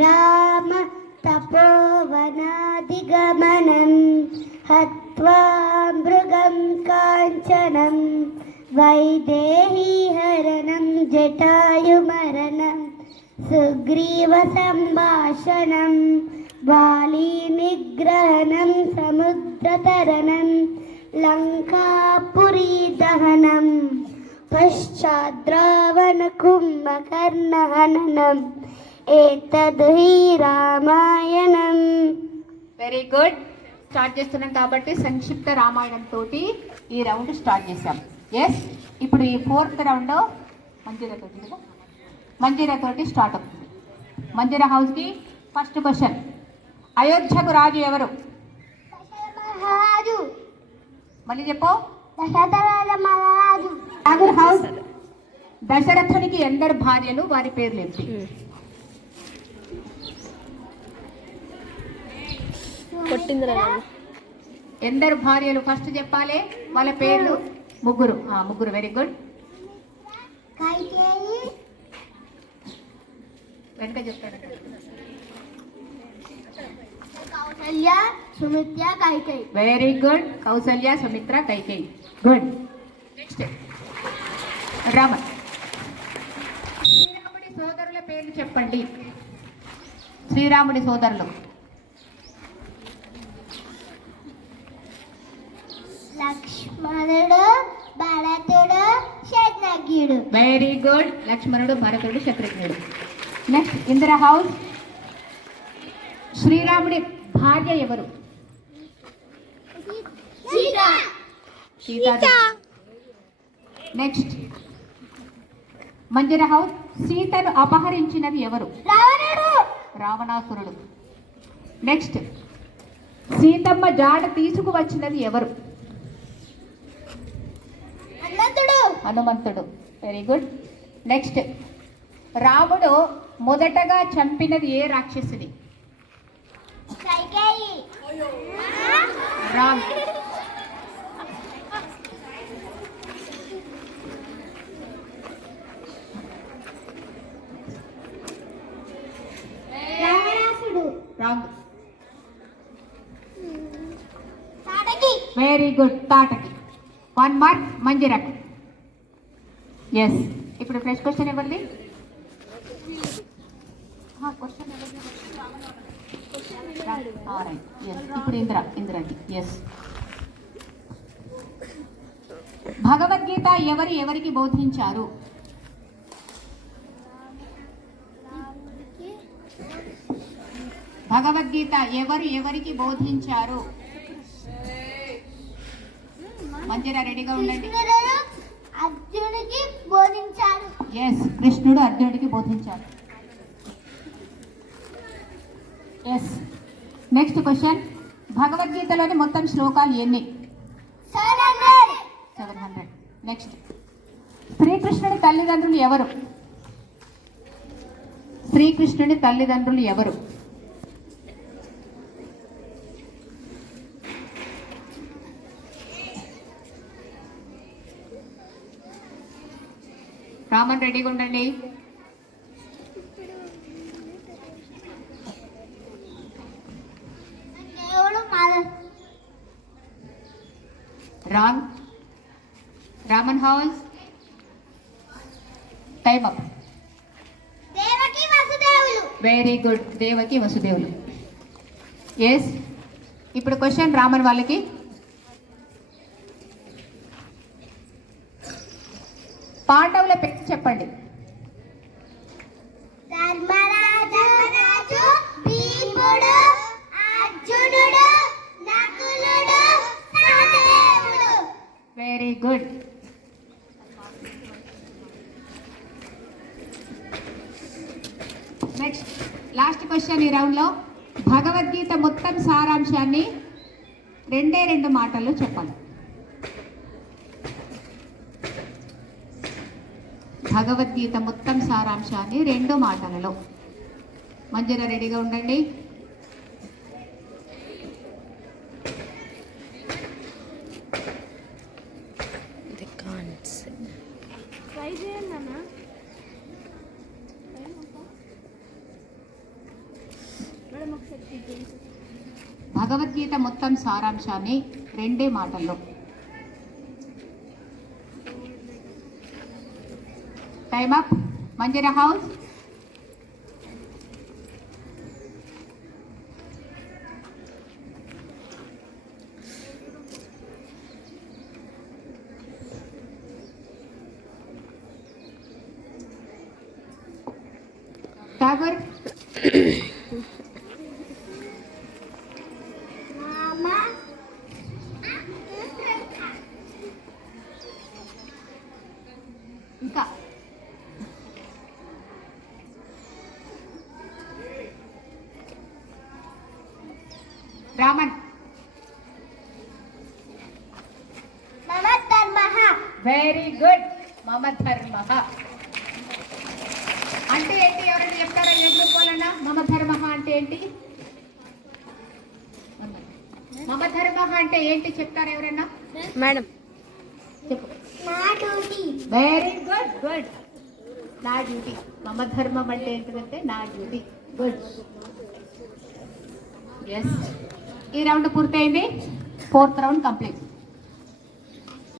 राम तपोवनादिगमनं हत्वा मृगं काञ्चनं वैदेहीहरणं जटायुमरणं सुग्रीवसम्भाषणं वालीनिग्रहणं समुद्रतरणं लङ्कापुरीदहनं पश्चाद्रावणकुम्भकर्णहननम् ఏతద్ హి రామాయణం. వెరీ గుడ్ స్టార్ట్ చేస్తున్నాం కాబట్టి సంక్షిప్త రామాయణం తోటి ఈ రౌండ్ స్టార్ట్ చేసాం ఎస్ ఇప్పుడు ఈ ఫోర్త్ రౌండ్ మంజీరా తోటి కదా? మంజీరా తోటి స్టార్ట్ అవుతుంది. మంజీరా హౌస్కి ఫస్ట్ క్వశ్చన్ అయోధ్యకు రాజు ఎవరు? మహారాజు మళ్ళీ చెప్పు. దశరథ మహారాజు. హౌస్ దశరథునికి ఎందరు భార్యలు? వారి పేర్లు ఏంటి? నన్ను. ఎందరు భార్యలు ఫస్ట్ చెప్పాలి? వాళ్ళ పేర్లు? ముగ్గురు. ఆ, ముగ్గురు. వెరీ గుడ్ కైకేయి వెనక చెప్తాడు Kausalya Sumitra Kaikeyi. Very good Kausalya Sumitra Kaikeyi. Good next శ్రీరాముడి సోదరుల పేర్లు చెప్పండి. శ్రీరాముడి సోదరులు లక్ష్మణుడు భరతుడు శత్రుఘ్నుడు వెరీ గుడ్ లక్ష్మణుడు భరతుడు శత్రుఘ్నుడు నెక్స్ట్ ఇందిరా హౌస్ శ్రీరాముడి భార్య ఎవరు నెక్స్ట్ మంజర హౌస్ సీతను అపహరించినది ఎవరు రావణుడు రావణాసురుడు నెక్స్ట్ సీతమ్మ జాడ తీసుకువచ్చినది ఎవరు హనుమంతుడు వెరీ గుడ్ నెక్స్ట్ రాముడు మొదటగా చంపినది ఏ రాక్షసుని? Ram. Wrong very good Tataki. One mark మంజిరకు. Yes ఇప్పుడు ఫ్రెష్ క్వశ్చన్ ఇవ్వండి. ఎస్ ఇప్పుడు ఇంద్ర ఇందిరాకి. ఎస్ భగవద్గీత ఎవరు ఎవరికి బోధించారు? భగవద్గీత ఎవరు ఎవరికి బోధించారు? మంచిగా రెడీగా ఉండండి. ఎస్ కృష్ణుడు అర్జునుడికి బోధించాడు. ఎస్ నెక్స్ట్ క్వశ్చన్ భగవద్గీతలోని మొత్తం శ్లోకాలు ఎన్ని? సెవెన్ హండ్రెడ్ నెక్స్ట్ శ్రీకృష్ణుడి తల్లిదండ్రులు ఎవరు? శ్రీకృష్ణుడి తల్లిదండ్రులు ఎవరు? రామన్ రెడీగా ఉండండి. Wrong Raman house. Time up very good Devaki వసుదేవులు. Yes ఇప్పుడు క్వశ్చన్ రామన్ వాళ్ళకి. పాండవుల పేరు చెప్పండి. Very good next last question ఈ రౌండ్లో భగవద్గీత మొత్తం సారాంశాన్ని రెండే రెండు మాటల్లో చెప్పాలి. భగవద్గీత మొత్తం సారాంశాన్ని రెండు మాటలలో. మంజర రెడీగా ఉండండి. భగవద్గీత మొత్తం సారాంశాన్ని రెండే మాటల్లో. Time up Manjira house Tagore Raman మమ ధర్మః. వెరీ గుడ్ మమ ధర్మ. అంటే ఏంటి ఎవరైనా చెప్తారా వాళ్ళన్నా మమ ధర్మ అంటే ఏంటి? మమ ధర్మ అంటే ఏంటి చెప్తారా ఎవరైనా? మేడం. చెప్పు. నా డ్యూటీ. వెరీ గుడ్ గుడ్ నా డ్యూటీ. మమ ధర్మం అంటే ఏంటిదంటే నా డ్యూటీ. గుడ్ ఎస్ ఈ రౌండ్ పూర్తయింది. Fourth round complete